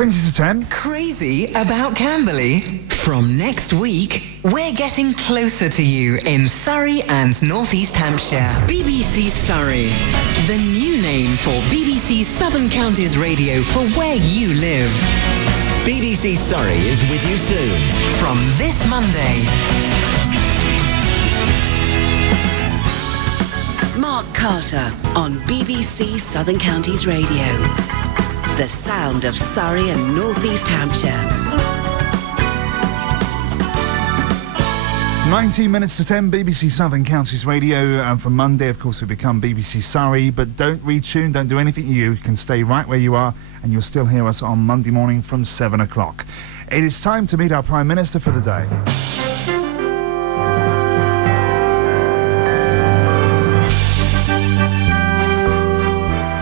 20 to 10. Crazy about Camberley? From next week, we're getting closer to you in Surrey and North East Hampshire. BBC Surrey, the new name for BBC Southern Counties Radio for where you live. BBC Surrey is with you soon. From this Monday. Mark Carter on BBC Southern Counties Radio. The sound of Surrey and North East Hampshire. 19 minutes to 10, BBC Southern Counties Radio. And from Monday, of course, we become BBC Surrey. But don't retune, don't do anything you can stay right where you are, and you'll still hear us on Monday morning from 7 o'clock. It is time to meet our Prime Minister for the day.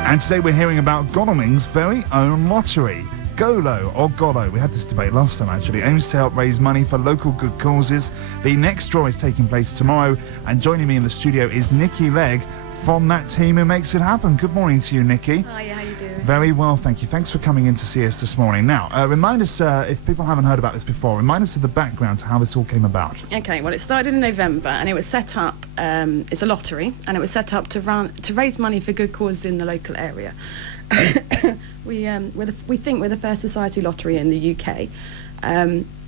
And today we're hearing about Godalming's very own lottery. Golo, or Golo, we had this debate last time actually, aims to help raise money for local good causes. The next draw is taking place tomorrow, and joining me in the studio is Nikki from that team who makes it happen. Good morning to you, Nikki. Hi, how you doing? Very well, thank you. Thanks for coming in to see us this morning. Now, remind us, if people haven't heard about this before, remind us of the background to how this all came about. Okay, well, it started in November, and it was set up, it's a lottery, and it was set up to raise money for good causes in the local area. We think we're the first society lottery in the UK.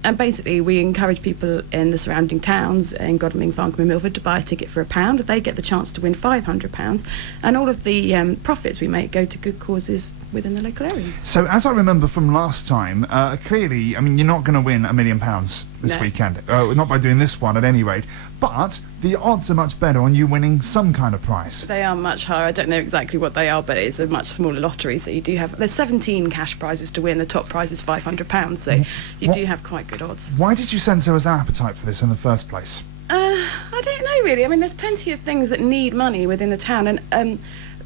And basically, we encourage people in the surrounding towns, in Godalming, Farncombe and Milford, to buy a ticket for £1. They get the chance to win £500, and all of the profits we make go to good causes within the local area. So, as I remember from last time, clearly, I mean, you're not going to win £1 million this weekend. Not by doing this one, at any rate. But the odds are much better on you winning some kind of prize. They are much higher. I don't know exactly what they are, but it's a much smaller lottery. So you do have, there's 17 cash prizes to win. The top prize is £500. So you do have quite good odds. Why did you sense there was an appetite for this in the first place? I don't know really. I mean, there's plenty of things that need money within the town, and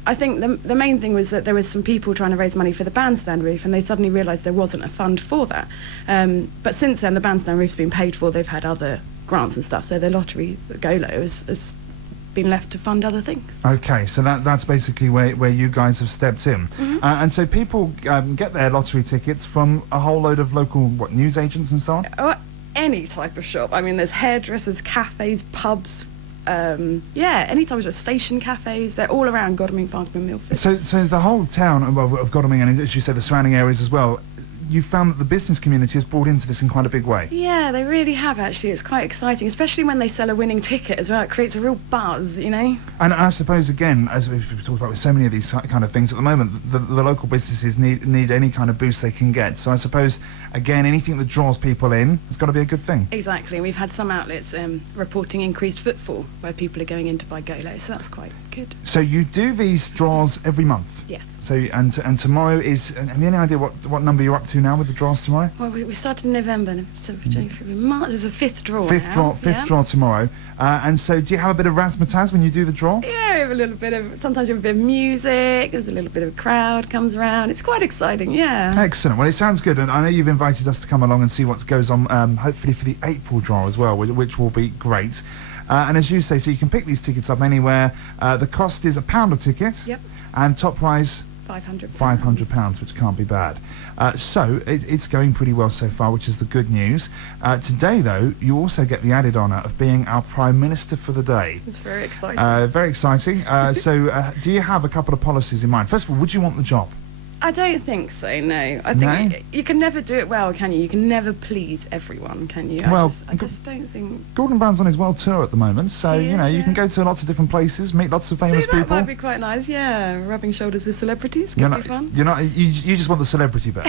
I think the main thing was that there was some people trying to raise money for the bandstand roof, and they suddenly realised there wasn't a fund for that. But since then, the bandstand roof's been paid for. They've had other grants and stuff, so the lottery, Golo, has been left to fund other things. Okay, so that's basically where you guys have stepped in. Mm-hmm. And so people get their lottery tickets from a whole load of local, news agents and so on? Any type of shop. I mean, there's hairdressers, cafes, pubs, any type of shop, station cafes. They're all around Godalming, Farncombe and Milford. So the whole town of Godalming, and as you said, the surrounding areas as well, you found that the business community has brought into this in quite a big way. Yeah, they really have, actually. It's quite exciting, especially when they sell a winning ticket as well. It creates a real buzz, you know? And I suppose, again, as we've talked about with so many of these kind of things at the moment, the local businesses need any kind of boost they can get. So I suppose, again, anything that draws people in has got to be a good thing. Exactly. And we've had some outlets reporting increased footfall where people are going in to buy Golo, so that's quite good. So you do these draws every month? Yes. So and tomorrow is, have you any idea what number you're up to now with the draws tomorrow? Well, we started in November, December, January, February, March. There's a fifth draw. Fifth draw tomorrow. And so do you have a bit of razzmatazz when you do the draw? Yeah, we have a little bit of, sometimes you have a bit of music, there's a little bit of a crowd comes around. It's quite exciting, yeah. Excellent. Well, it sounds good, and I know you've invited us to come along and see what goes on, hopefully for the April draw as well, which will be great. And as you say, so you can pick these tickets up anywhere. The cost is £1 a ticket. Yep. And top prize? £500, which can't be bad. So it's going pretty well so far, which is the good news. Today, though, you also get the added honour of being our Prime Minister for the day. It's very exciting. Very exciting. So do you have a couple of policies in mind? First of all, would you want the job? I don't think so, no. I think you can never do it well, can you? You can never please everyone, can you? Well, I just don't think... Gordon Brown's on his world tour at the moment, so, you can go to lots of different places, meet lots of famous people. That might be quite nice, yeah. Rubbing shoulders with celebrities could be fun. You just want the celebrity bit.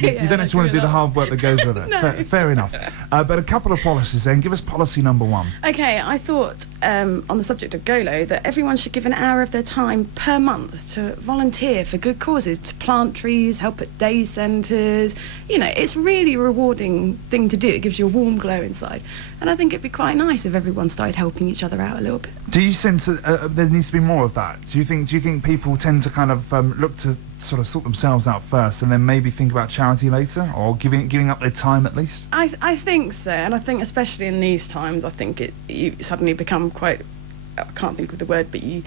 You don't actually want to do the hard work that goes with it. No. Fair enough. But a couple of policies then. Give us policy number one. Okay, I thought, on the subject of Golo, that everyone should give an hour of their time per month to volunteer for good causes, to plant trees, help at day centres. It's really a rewarding thing to do. It gives you a warm glow inside. And I think it'd be quite nice if everyone started helping each other out a little bit. Do you sense that there needs to be more of that? Do you think people tend to kind of look to sort of sort themselves out first and then maybe think about charity later, or giving up their time at least? I think so, and I think especially in these times, I think you suddenly become quite, I can't think of the word, but you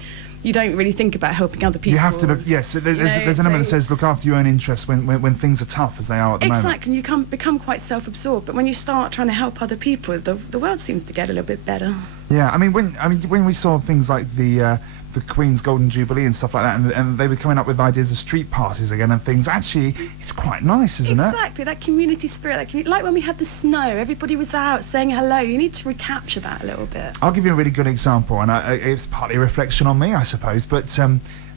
you don't really think about helping other people. You have to look. Yes, there's an element that says look after your own interests when things are tough as they are at the moment. Exactly, you can become quite self-absorbed. But when you start trying to help other people, the world seems to get a little bit better. Yeah, I mean when we saw things like the Queen's Golden Jubilee and stuff like that, and they were coming up with ideas of street parties again and things. Actually, it's quite nice, isn't it? Exactly, that community spirit. Like when we had the snow, everybody was out saying hello. You need to recapture that a little bit. I'll give you a really good example, and it's partly a reflection on me, I suppose. But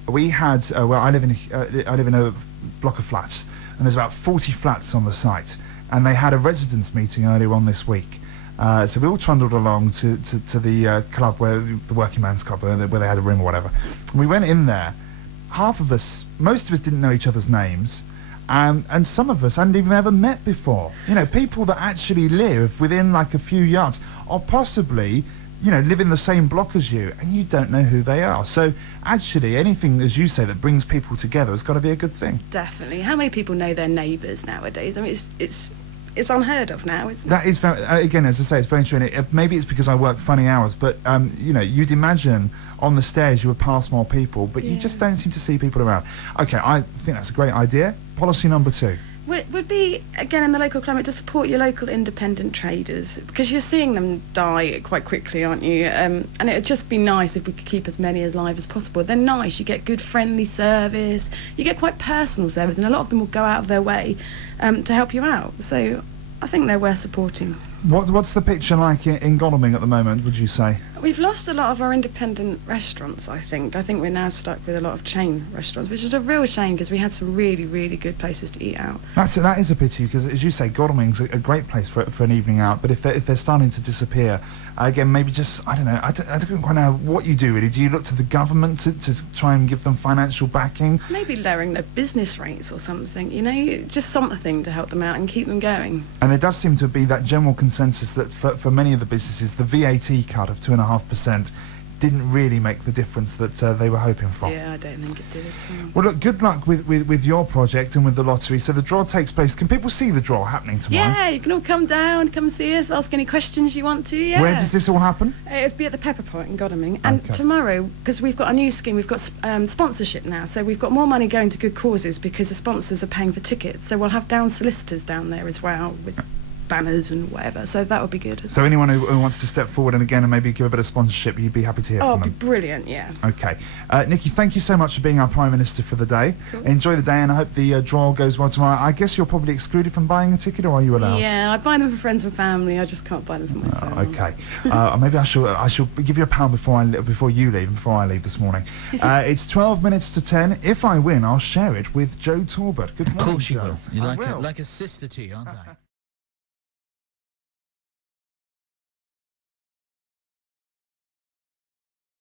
we had I live in a block of flats, and there's about 40 flats on the site, and they had a residents' meeting earlier on this week. So we all trundled along to the club, the working man's club, where they had a room or whatever. And we went in there. Most of us didn't know each other's names, and some of us hadn't even ever met before. You know, people that actually live within like a few yards, or possibly, you know, live in the same block as you, and you don't know who they are. So actually, anything, as you say, that brings people together has got to be a good thing. Definitely. How many people know their neighbours nowadays? I mean, it's unheard of now, isn't it? That is very, again, as I say, it's very true. And maybe it's because I work funny hours, but you know, you'd imagine on the stairs you would pass more people, but you just don't seem to see people around. Okay, I think that's a great idea. Policy number 2. Would be, again, in the local climate, to support your local independent traders, because you're seeing them die quite quickly, aren't you? And it would just be nice if we could keep as many alive as possible. They're nice. You get good, friendly service. You get quite personal service, and a lot of them will go out of their way to help you out. So I think they're worth supporting. What's the picture like in Godalming at the moment, would you say? We've lost a lot of our independent restaurants, I think. I think we're now stuck with a lot of chain restaurants, which is a real shame because we had some really, really good places to eat out. That is a pity because, as you say, Godalming's a great place for an evening out, but if they're starting to disappear, again, maybe just, I don't know, I don't quite know what you do really. Do you look to the government to try and give them financial backing? Maybe lowering their business rates or something, you know, just something to help them out and keep them going. And there does seem to be that general consensus that for many of the businesses, the VAT cut of 2.5% didn't really make the difference that they were hoping for. Yeah, I don't think it did at all. Well, look, good luck with your project and with the lottery. So the draw takes place. Can people see the draw happening tomorrow? Yeah, you can all come down, come see us, ask any questions you want to, yeah. Where does this all happen? It'll be at the Pepper Pot in Godalming. And tomorrow, because we've got a new scheme, we've got sponsorship now, so we've got more money going to good causes because the sponsors are paying for tickets. So we'll have down solicitors down there as well with banners and whatever, so that would be good. So anyone who wants to step forward and maybe give a bit of sponsorship, you'd be happy to hear from them? Oh, it'd be brilliant, yeah. Okay. Nikki, thank you so much for being our Prime Minister for the day. Cool. Enjoy the day, and I hope the draw goes well tomorrow. I guess you're probably excluded from buying a ticket, or are you allowed? Yeah, I buy them for friends and family, I just can't buy them for myself. Oh, okay. Maybe I shall give you £1 before you leave, before I leave this morning. It's 12 minutes to 10. If I win, I'll share it with Joe Talbot. Good morning, Of course you Joe. will. You're I will. like a sister to you, aren't I?